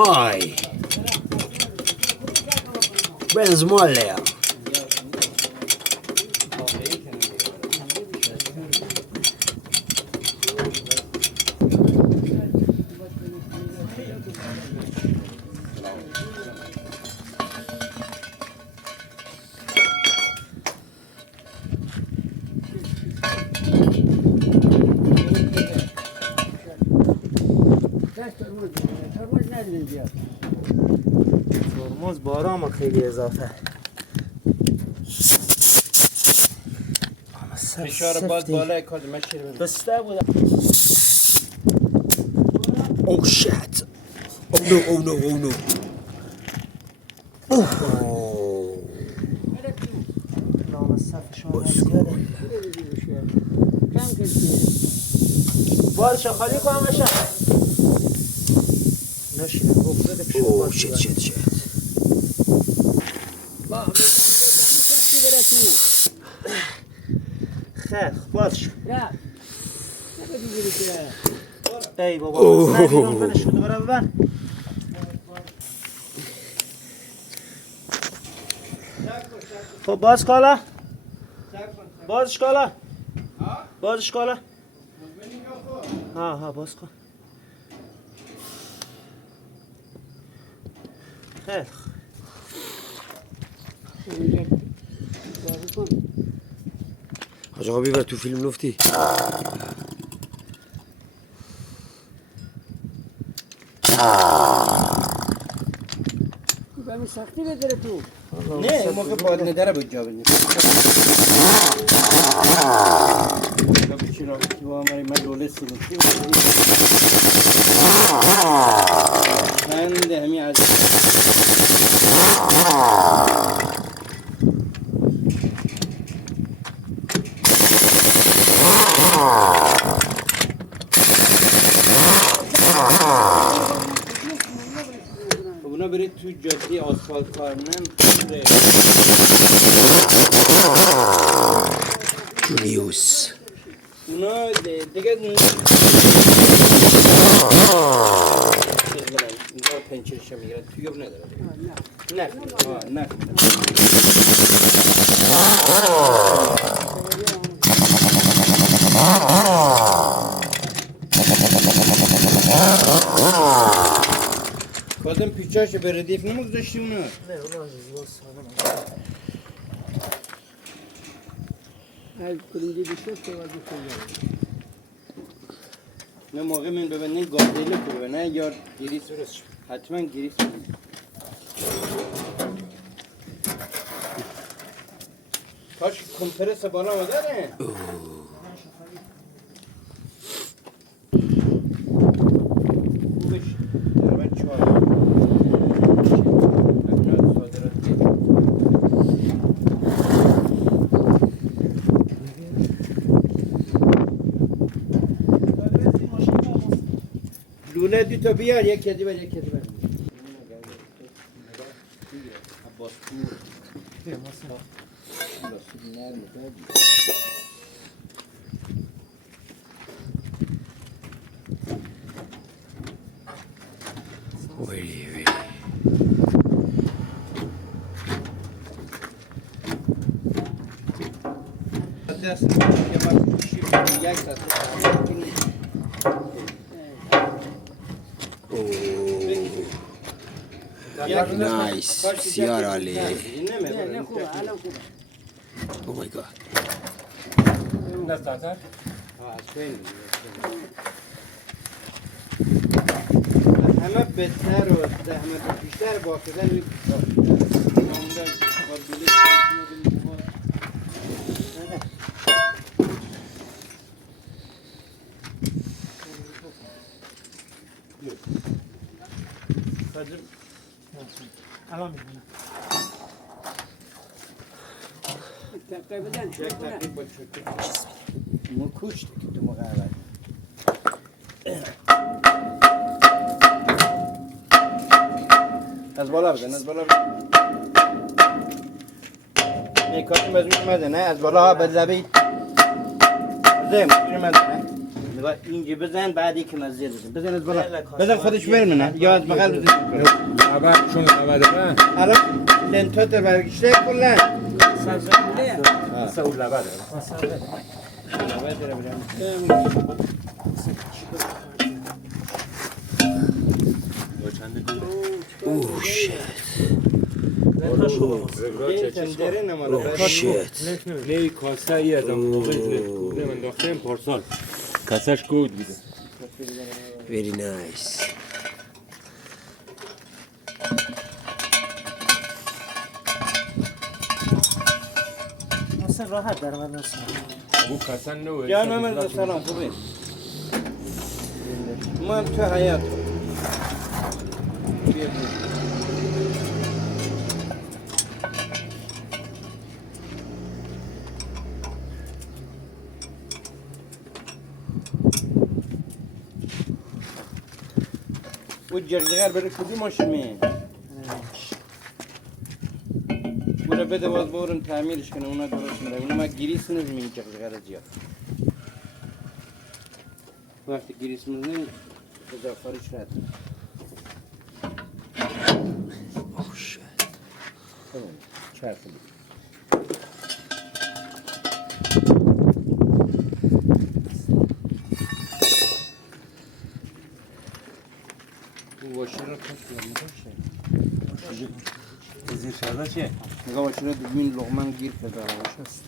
Hi. Where's Mylar? ترمز بارام خیلی اضافه. فشار باد بالای کاد مشیر بسته بوده. Oh shit. Oh no, oh no, oh no. Oh. بارشو خالی کنم بشه. نشینه بگذاره بشه. Oh shit, shit, shit. خیر بارش. ای بابا اوه. سر بیرون بلش شده برای ببر. خب باز کالا. بازش کالا. بازش کالا. ها باز کن. خیر. حاج آقا بیبر تو فیلم لفتی. به سختی بداره تو. نه موقع باد نداره بود جا بدیم بچینا که با هماری من دوله سلوکی من ده همی از اونا برید تو جاده آسفالت کار جونیوس. اونا دیگه پنچرش میگیرن توی نداره نه کادم پیچاشو به ردیف نمگذاشتی اونا؟ نه اونا از از کلینجی بیشتر سوال نه موقع من ببینیم گاردیله که ببینه یا گریس برش حتما گریس برش کاش کمپرس بالا مداره خوبش درمن چهار لوله دی تو بیار یکی دیبر عباس ویلی دست که من شیب یک ساعت نایس. بسیار عالی. نه خوبه الان خوبه Oh my god. دست آتر؟ از بین همه بهتر و زحمت بیشتر با کردن الان میبینم یک تقریب با چوکی مکوشت که تو موقع اول از بالا بزن از بالا بزن میکاری مزمون مزن نه از بالا ها به زبی زم مزمون مزن نگاه اینجا بزن بعدی که مزید بزن از بالا بله، بزن خودش برمونه یا از بغل بزن اول چون اول داره الان لنتو در برگشته کلا سه اول داره اوه شیت نه کاسه ای از اون موقع من انداختم پارسال کاسهش گود بوده very nice مثلا راحت در من مثلا ابو کاسه نو جان محمد سلام خوبی ما هم تو حیات و جرجگر برای کدی ماشین می بوده بده باز بورن تعمیرش کنه اونا درست میره اونا ما گریس نمیمین جرجگر زیاد وقتی گریس میزنیم اضافه‌اش رد اوه شیت تمام چرخ واشر رو کش کنیم زیر شده چیه؟ نگاه واشر رو ببین لغمن گیر کرده واشر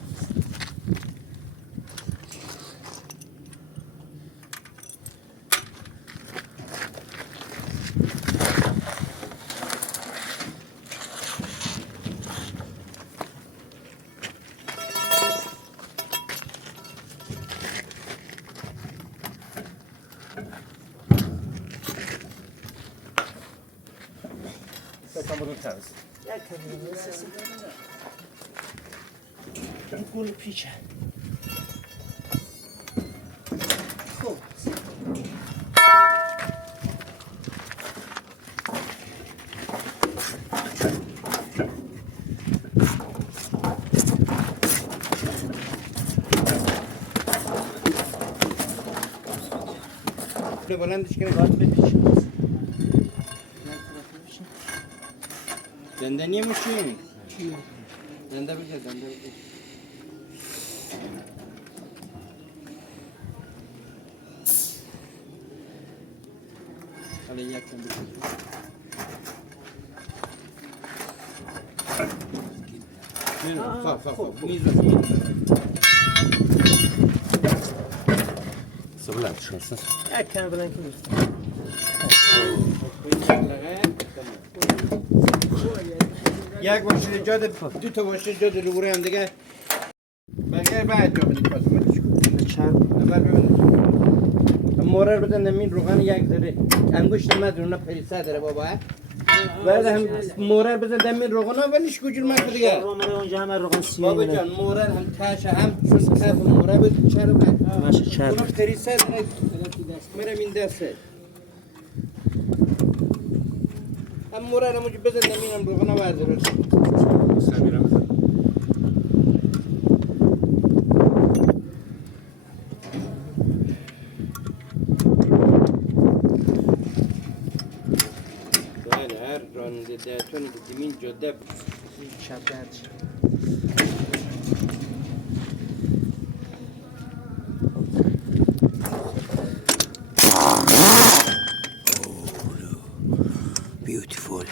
این گل پیچه خب بلندش کنه باید بپیچه دندنیه میشین دنده بگه دنده بگه حالا یک کم بگه خواب میز سبلت شانسه یک کمی بلند که نیست یک واشر جاده دو تا واشر جاده لوره هم دیگه بقیه بعد جا بدید پس چرب اول ببینید مورر بدن نمین روغن یک ذره انگشت مدر اونا پریسه داره بابا بعد هم مورر بزن دمین روغن ها ولیش کجور مکن دیگه رومره اونجا همه روغن بابا سیاه جان مورر هم تاش هم چون کف مورر بدید چربه ماشه چرب اونا پریسه داره مرم این دسته هم مورر هم بزن دمین هم روغن ها ورداره سمیرم هر راننده دهتونی که زمین جاده شب درد شد beautiful